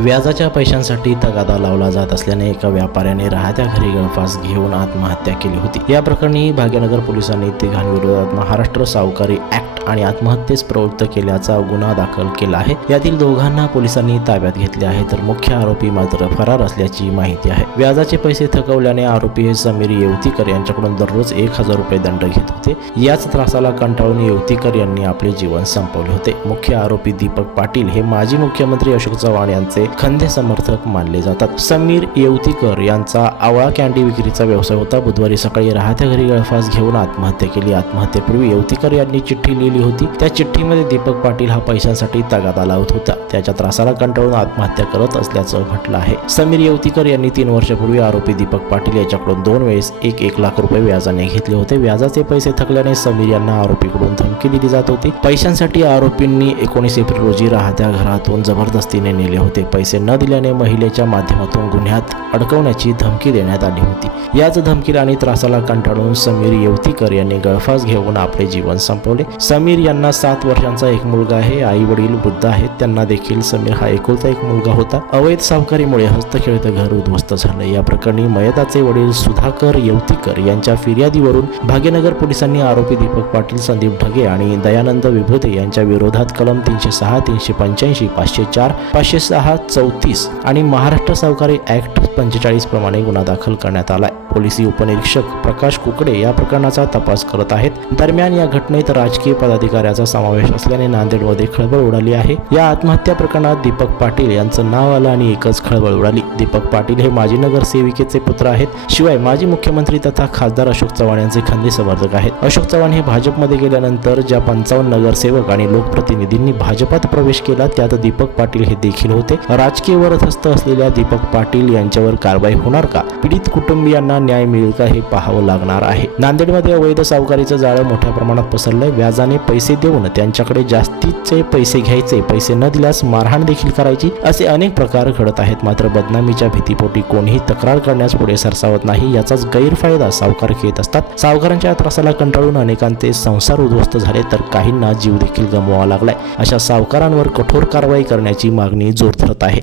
व्याजाच्या पैशांसाठी तगादा लावला जात असल्याने एका व्यापाऱ्याने राहत्या घरी गळफास घेऊन आत्महत्या केली होती. या प्रकरणी भाग्यनगर पोलिसांनी तिघांविरोधात महाराष्ट्र सावकारी ऍक्ट आणि आत्महत्येस प्रवृत्त केल्याचा गुन्हा दाखल केला आहे. यातील दोघांना पोलिसांनी ताब्यात घेतले आहे तर मुख्य आरोपी मात्र फरार असल्याची माहिती आहे. व्याजाचे पैसे थकवल्याने आरोपी हे समीर येवतीकर यांच्याकडून दररोज एक हजार रुपये दंड घेत होते. याच त्रासाला कंटाळून येवतीकर यांनी आपले जीवन संपवले होते. मुख्य आरोपी दीपक पाटील हे माजी मुख्यमंत्री अशोक चव्हाण यांचे खंदे समर्थक मानले जातात. समीर येवतीकर यांचा आवळा कॅन्डी विक्रीचा व्यवसाय होता. बुधवारी सकाळी राहत्या घरी गळफास घेऊन आत्महत्या केली. आत्महत्येपूर्वी येवतीकर यांनी चिठ्ठी लिहिली होती. त्या चिठ्ठीमध्ये दीपक पाटील हा पैशांसाठी तगादा लावत होता. त्याच्या त्रासाला कंटाळून आत्महत्या करत असल्याचं म्हटलं आहे. समीर येवतीकर यांनी तीन वर्षापूर्वी आरोपी दीपक पाटील याच्याकडून दोन वेळेस एक एक लाख रुपये व्याजाने घेतले होते. व्याजाचे पैसे थकल्याने समीर यांना आरोपीकडून धमकी दिली जात होती. पैशांसाठी आरोपींनी एकोणीस एप्रिल रोजी राहत्या घरातून जबरदस्तीने नेले होते. पैसे न दिल्याने महिलेच्या माध्यमातून गुन्ह्यात अडकवण्याची धमकी देण्यात आली होती. याच धमकीला आणि त्रासाला कंटाळून समीर येवतीकर यांनी गळफास घेऊन आपले जीवन संपवले. समीर यांना सात वर्षांचा एक मुलगा आहे आई वडील वृद्ध आहेत त्यांना देखील समीर हा एकुलता एक मुलगा होता. अवैध सावकारीमुळे हस्तखेळतं घर उद्ध्वस्त झालं. या प्रकरणी मयताचे वडील सुधाकर येवतीकर यांच्या फिर्यादीवरून भाग्यनगर पोलिसांनी आरोपी दीपक पाटील संदीप ढगे आणि दयानंद विभूते यांच्या विरोधात कलम तीनशे सहा तीनशे पंच्याऐंशी पाचशे चार पाचशे सहा चौतीस आणि महाराष्ट्र सावकारी ऍक्ट पंचेचाळीस प्रमाणे गुन्हा दाखल करण्यात आलाय. पोलिसी उपनिरीक्षक प्रकाश कुकडे या प्रकरणाचा तपास करत आहेत. दरम्यान या घटनेत राजकीय पदाधिकाऱ्याचा समावेश असल्याने नांदेडमध्ये खळबळ उडाली आहे. या आत्महत्या प्रकरणात दीपक पाटील यांचं नाव आलं आणि एकच खळबळ उडाली. दीपक पाटील हे माजी नगरसेविकेचे पुत्र आहेत. शिवाय माजी मुख्यमंत्री तथा खासदार अशोक चव्हाण यांचे खंदे समर्थक आहेत. अशोक चव्हाण हे भाजपमध्ये गेल्यानंतर ज्या पंचावन्न नगरसेवक आणि लोकप्रतिनिधींनी भाजपात प्रवेश केला त्यात दीपक पाटील हे देखील होते. राजकीय वरदहस्त असलेल्या दीपक पाटील यांच्यावर कारवाई होणार का? पीडित कुटुंबियांना न्याय मिळेल का हे पाहावं लागणार आहे. नांदेडमध्ये अवैध सावकारीचं जाळं मोठ्या प्रमाणात पसरलंय. व्याजाने पैसे देऊन त्यांच्याकडे जास्तीचे पैसे घ्यायचे. पैसे न दिल्यास मारहाण देखील करायची असे अनेक प्रकार घडत आहेत. मात्र बदनामीच्या भीतीपोटी कोणीही तक्रार करण्यास पुढे सरसावत नाही. याचाच गैरफायदा सावकार घेत असतात. सावकारांच्या त्रासाला कंटाळून अनेकांचे संसार उद्ध्वस्त झाले तर काहींना जीव देखील गमवावा लागलाय. अशा सावकारांवर कठोर कारवाई करण्याची मागणी जोर धरत आहे